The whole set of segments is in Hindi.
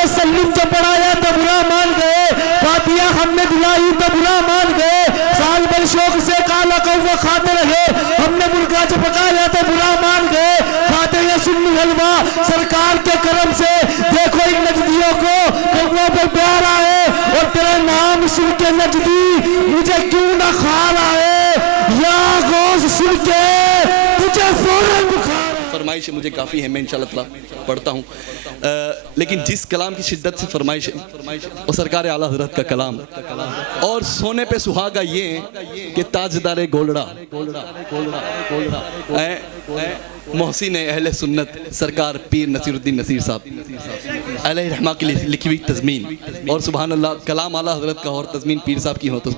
तसल्लुम जब पढ़ाया तो बुरा मान गए, फातिया हमने दिलाई तो बुरा मान गए, साल भर शौक से काला कौवा खाते रहे, हमने मुर्गा जब पकाया तो बुरा मान गए, खाते हैं सुन्नी हलवा सरकार के करम से। देखो इन नजदियों को कौवा पर प्यार आए, और तेरा नाम सुन के नजदी मुझे क्यों ना खार आए, या गौस सुन के तुझे फौरन बुखार। फरमाइश मुझे काफ़ी है, मैं इंशाअल्लाह पढ़ता हूँ, लेकिन जिस कलाम की शिद्दत से फरमाइश है वो सरकार आला हज़रत का कलाम, और सोने पे सुहागा ये कि ताजदार गोलड़ा मोहसिन अहले सुन्नत सरकार पीर नसीरुद्दीन नसीर साहब अलैहि रहमा की लिखी हुई तज़मीन, और सुभान अल्लाह कलाम आला हज़रत का और तज़मीन पीर साहब की हो तो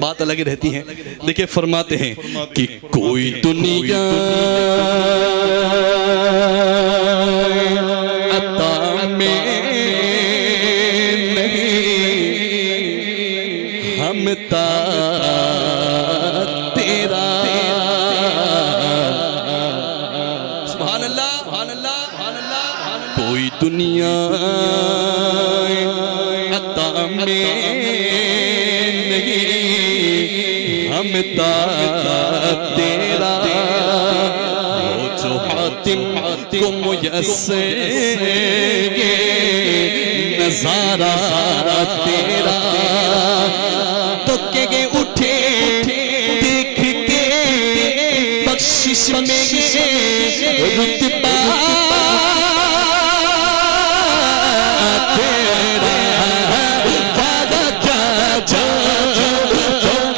बात अलग रहती है। देखिए फरमाते हैं कि कोई दुनिया अता में नहीं, हम ता तेरा। सुभान अल्लाह, सुभान अल्लाह, सुभान अल्लाह। कोई दुनिया अता में नहीं, हम ता तेरा। वो जो हातिम को मुयस्सर के नजारा तेरा, तो के उठे देख के बख्शिश में रुतबा तेरा। वादा क्या जो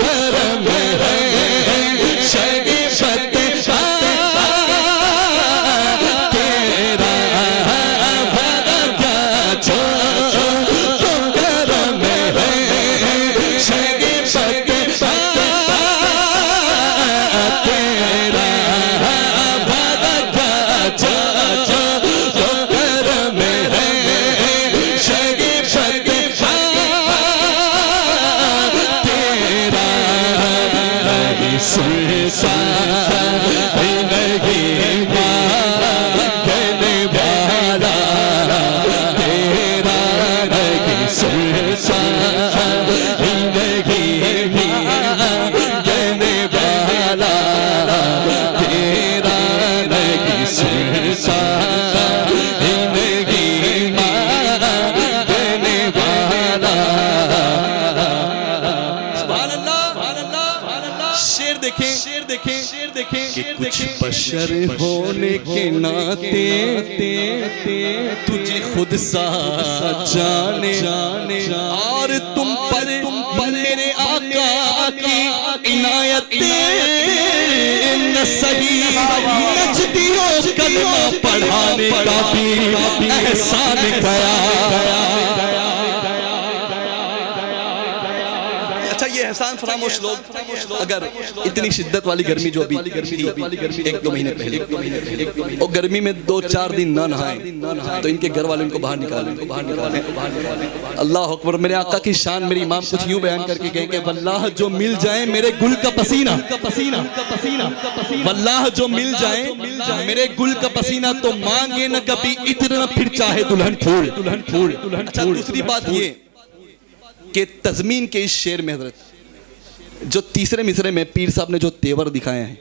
करम है शरीफत तेरा। वादा क्या जो करम है शरीफत तेरा। वादा क्या जो करम है शरीफत तेरा। नहीं सुनता नहीं मांगने वाला तेरा, नहीं सुनता नहीं मांगने वाला तेरा, नहीं सुनता नहीं मांगने वाला। सुभान अल्लाह, सुभान अल्लाह, सुभान अल्लाह। शेर देखें, शेर देखें, शेर देखें कि कुछ बशर होने के नाते तुझे खुद सा जाने, और तुम पर मेरे आका की इनायत न सही नजदियों कलमा पढ़ाने का भी एहसान गया। अच्छा ये एहसान फरामोश लोग, अगर इतनी शिद्दत वाली गर्मी जो अभी थी एक दो महीने पहले, और गर्मी में 2-4 दिन ना नहाए तो इनके घर वाले इनको बाहर निकाले। अल्लाह अकबर। मेरे आका की शान मेरी इमाम कुछ यूं बयान करके गए कि वल्लाह जो मिल जाए मेरे गुल का पसीना, वल्लाह जो मिल जाए मेरे गुल का पसीना, तो मांगे न कभी इतना फिर चाहे दुल्हन फूल। अच्छा दूसरी बात ये कि तज़मीन के इस शेर में हजरत जो तीसरे मिसरे में पीर साहब ने जो तेवर दिखाए हैं,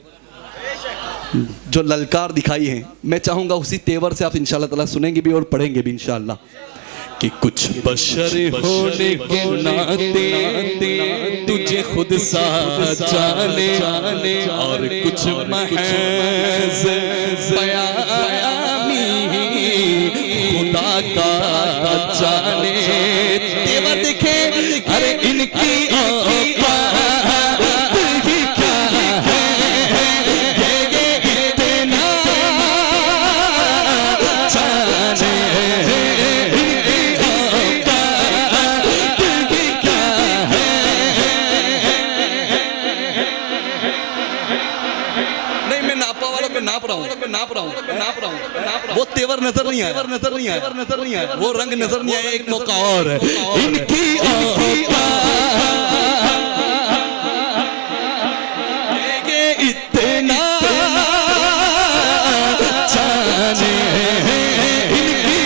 जो ललकार दिखाई है, मैं चाहूंगा उसी तेवर से आप इंशाअल्लाह ताला सुनेंगे भी और पढ़ेंगे भी इंशाअल्लाह कि कुछ बशर होने के नाते तुझे खुद सा जाने, और कुछ महज़ बयानी खुदा का जाने। तेवर देखे, अरे इनकी नाप रहा हूँ वो तेवर नजर नहीं आया, वो रंग नजर नहीं आया। एक मौका और इनकी इतना जाने, इनकी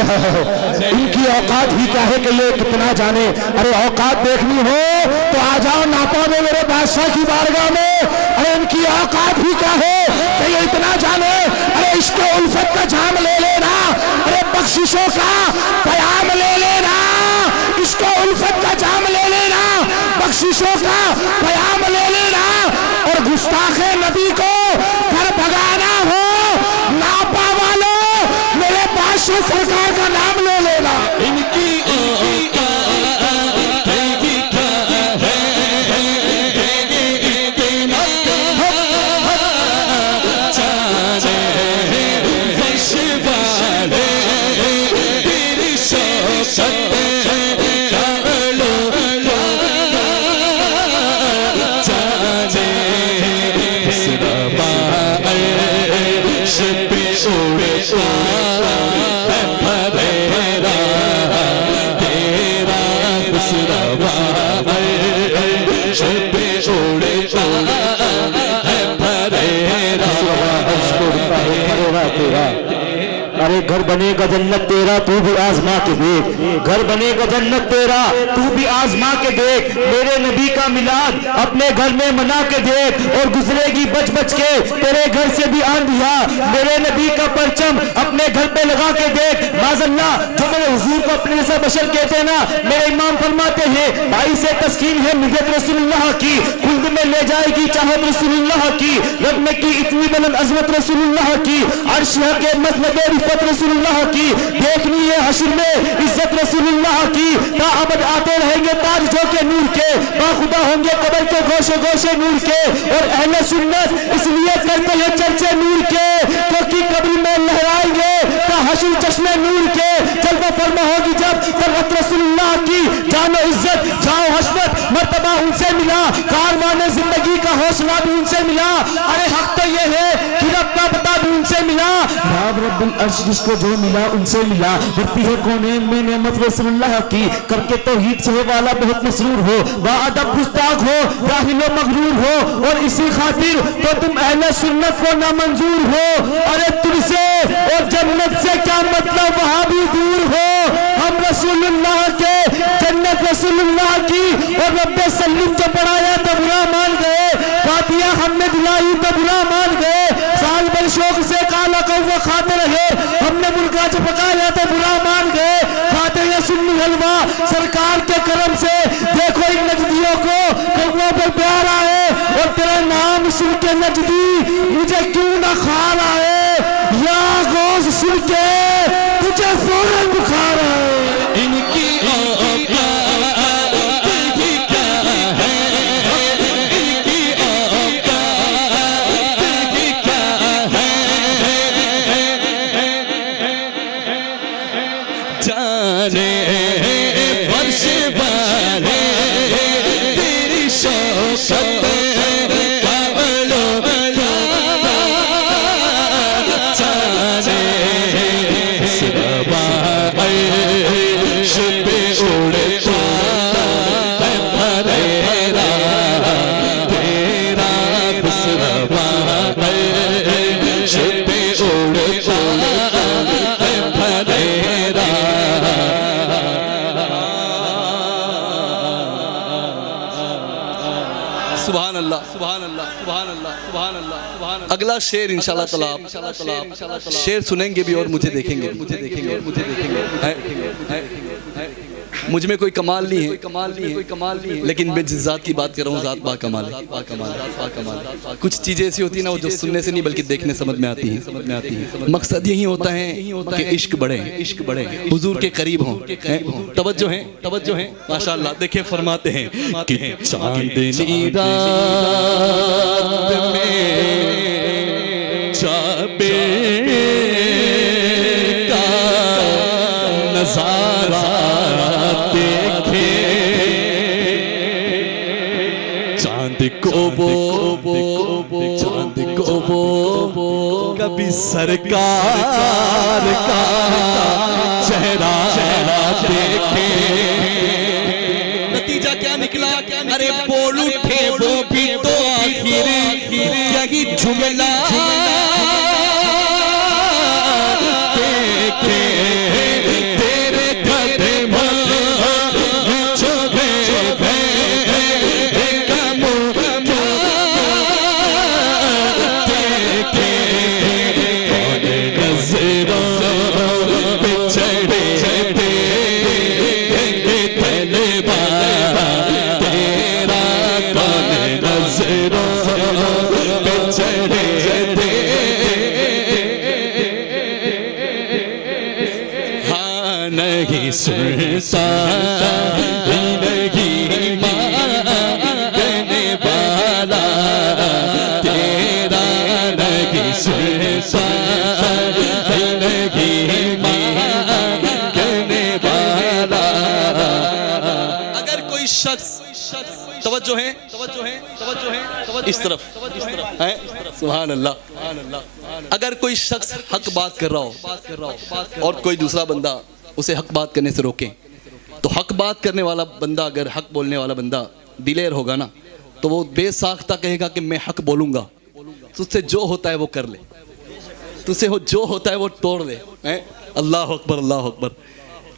इनकी औकात ही क्या है कि ये कितना जाने। अरे औकात देखनी हो तो आ जाओ नापा में मेरे बादशाह की बारगाह में। अरे इनकी औकात ही क्या है कि ये इतना जाने। अरे इसके उल्फत का जाम ले लेना, अरे बख्शिशों का पयाम ले लेना, इसको उल्फत का जाम ले लेना, बख्शिशों का पयाम ले लेना। और गुस्ताखे नबी को घर भगाना हो, नापा वालों मेरे बादशाह सरकार का नाम ले लेना। इनकी अरे घर बनेगा जन्नत तेरा तू भी आजमा के देख, घर बनेगा जन्नत तेरा तू भी आजमा के देख। मेरे नबी का मिलाद अपने घर में मना के देख, और गुजरेगी बच बच के तेरे घर से भी आंधिया। मेरे नबी का परचम अपने घर पे लगा के देख। माज़अल्लाह जो मेरे हुजूर को अपने जैसा बशर कहते हैं ना, मेरे इमाम फरमाते हैं भाई से तस्कीन है मिदत रसूलुल्लाह की, खुल्द में ले जाएगी चाहत रसूलुल्लाह की, रब में की इतनी बुलंद अजमत रसूलुल्लाह की, अर्श के मसनद रिफत रसूलुल्लाह की, देखनी है हश्र में इज्जत रसूलुल्लाह की। ताअबद आते रहेंगे ताज जो के नूर के, बाखुदा होंगे कब्र के गोशे गोशे नूर के। और अहले सुन्नत इसलिए करते हैं चर्चे नूर के, क्योंकि कब्र में लहराएंगे ता हश्र चश्मे नूर के। जलवा फरमा होगी जब तरवत रसूलुल्लाह की, जानो इज्जत जाओ हशमत मर्तबा उनसे मिला, कारवाने जिंदगी का हौसला भी उनसे मिला। अरे हक तो ये है कि रब का पता भी उनसे मिला, रब्बुल अर्श जिसको जो मिला उनसे मिला। बढ़ती है कौनेन में नेमत रसूलुल्लाह की, करके तौहीद से वाला बहुत मसरूर हो, बाअदब गुस्ताख हो, जाहिल व मगरूर हो, और इसी खातिर तो तुम अहले सुन्नत को नामंजूर हो। अरे तुमसे और जन्नत से क्या मतलब, वहां भी दूर हो। हम रसूलुल्लाह के जन्नत रसूलुल्लाह की और रब्बे सल्लम जो पढ़ाया तो बुरा मान गए, फातिहा हमने दिलाई तो बुरा मान गए, साल भर शौक से काला कौवा खाते रहे, हमने मुर्गा जो पकाया तो बुरा मान गए, खाते हैं सुन्नी हलवा सरकार के करम से। देखो इन नजदियों को कौवा पर प्यार आए, और तेरा नाम सुन के नजदी मुझे क्यों ना खार आए, या गोश सुन के तुझे फौरन बुखार आए। इनकी अगला शेर इंशाल्लाह ताला शेर सुनेंगे भी और मुझे देखेंगे मुझ में कोई कमाल नहीं है, लेकिन मैं जिस जात की बात कर रहा हूँ जात बा कमाल है। कुछ चीजें ऐसी होती है ना वो जो सुनने से नहीं बल्कि देखने समझ में आती है। मकसद यही होता है कि इश्क बढ़े, हुजूर के करीब हों। तवज्जो है माशाअल्लाह। देखिए फरमाते हैं कि चांदनी रात में जाबे का नजारा देखे, चांद को वो कभी सरकार का चेहरा देखे। नतीजा क्या निकला? अरे बोल उठे वो भी तो आखिर यही जुमला देखे। नहीं सुनता, नहीं मांगने वाला तेरा नहीं सुनता, नहीं मांगने वाला। अगर कोई शख्स तवज्जो है इस तरफ है, सुभान अल्लाह। अगर कोई शख्स हक बात कर रहा हो और कोई दूसरा बंदा उसे हक बात करने से रोके, तो हक बात करने वाला बंदा, अगर हक बोलने वाला बंदा दिलेर होगा ना, तो वो बेसाख्ता कहेगा कि मैं हक बोलूंगा, तुझसे जो होता है वो कर ले, तुझसे जो होता है वो तोड़ ले। अल्लाह अकबर, अल्लाह अकबर।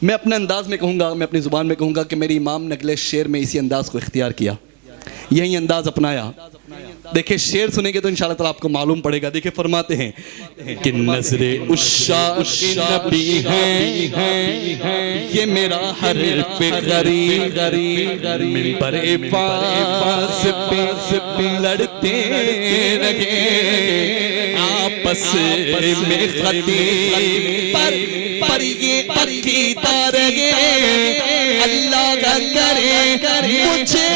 मैं अपने अंदाज में कहूँगा, मैं अपनी ज़ुबान में कहूँगा कि मेरी इमाम ने अगले शेर में इसी अंदाज़ को इख्तियार किया, यही अंदाज़ अपनाया। देखिए शेर सुनेंगे तो इंशाल्लाह ताला आपको मालूम पड़ेगा। देखिए फरमाते हैं कि नज़रे नबी है ये मेरा हर्फ गरीब, मिंबरे पास पे लड़ते रहे आपस में खतीब पर ये अकीदा रहे अल्लाह का करे मुझे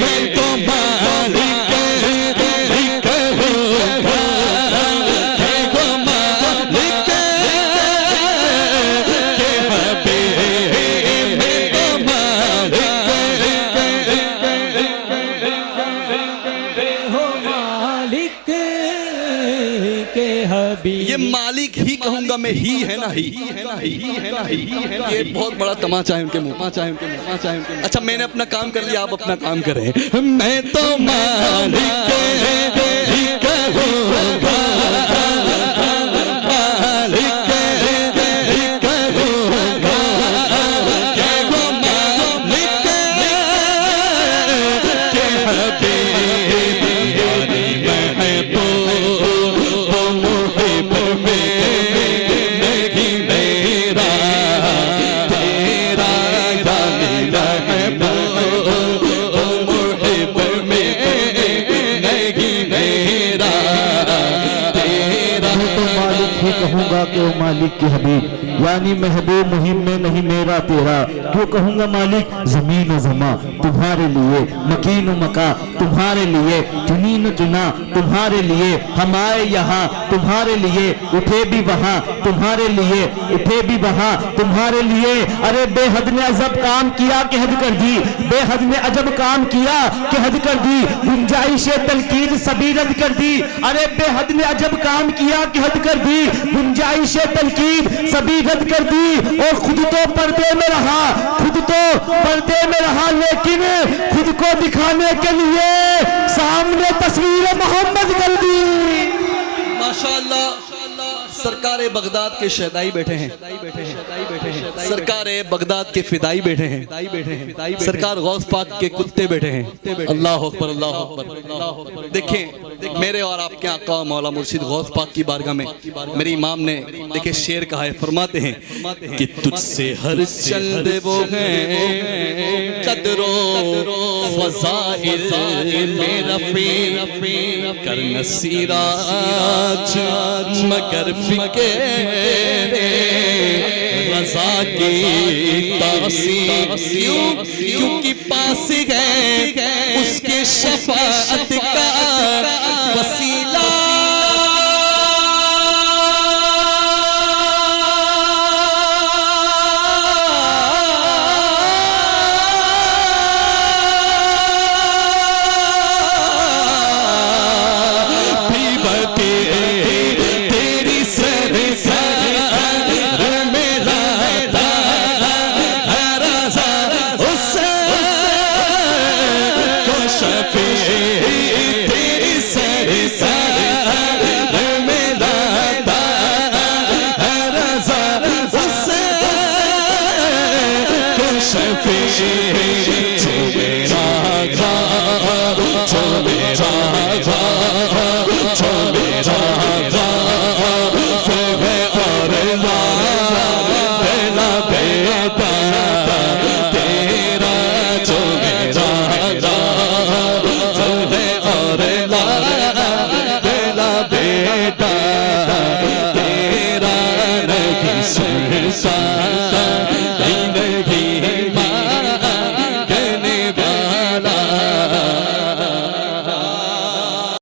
मैं तो मालिक कहूँगा, वो मालिक के हबीब, मैं तो मालिक के हबीब। ये मालिक ही कहूँगा मैं, ही है ना, ही ये बहुत बड़ा तमाचा है उनके मुंह। अच्छा मैंने अपना काम कर लिया, आप अपना काम करें। मैं तो मालिक ही कहूँगा, मालिक ही कहूँगा, वो मालिक के हबीब यानी महबूब मुहिब में नहीं मेरा तेरा, यानी महबूब मुहिब में नहीं मेरा तेरा। तो मालिक ही कहूँगा कि वो मालिक के हबीब, यानी महबूब मुहिम में नहीं मेरा तेरा। क्यों कहूँगा मालिक? जमीन व जमा तुम्हारे लिए, मकीन व मका तुम्हारे लिए, जुनीन जुना तुम्हारे लिए, हम आए यहाँ तुम्हारे लिए, उठे भी वहाँ तुम्हारे लिए, उठे भी वहाँ तुम्हारे लिए। अरे बेहद ने अजब काम किया कि हद कर दी, बेहद ने अजब काम किया कि हद कर दी, गुंजाइश तलकीन सभी रद्द कर दी। अरे बेहद ने अजब काम किया कि हद कर दी, गुंजाइश तलकीन सभी रद्द कर दी। और खुद तो पर्दे में रहा, खुद तो पर्दे में रहा, लेकिन खुद को दिखाने के लिए सामने तस्वीर मोहम्मद कर दी। माशाअल्लाह सरकार बगदाद के शहदाई बैठे हैं, सरकार बगदाद के फिदाई बैठे हैं, सरकार गौस पाक के कुत्ते बैठे हैं। अल्लाह अकबर, अल्लाह अकबर। देखें मेरे और आपके आका मौला मुर्शिद गौस पाक की बारगाह में मेरी इमाम ने देखिए शेर कहा है, फरमाते हैं कि तुझसे हर चंद वो हैं कदरो फज़ाइल में रफ़ी कर नसीराज मगर फिक्रे रज़ा की तासीर, क्योंकि पास है उसके शफाअत का वसीला।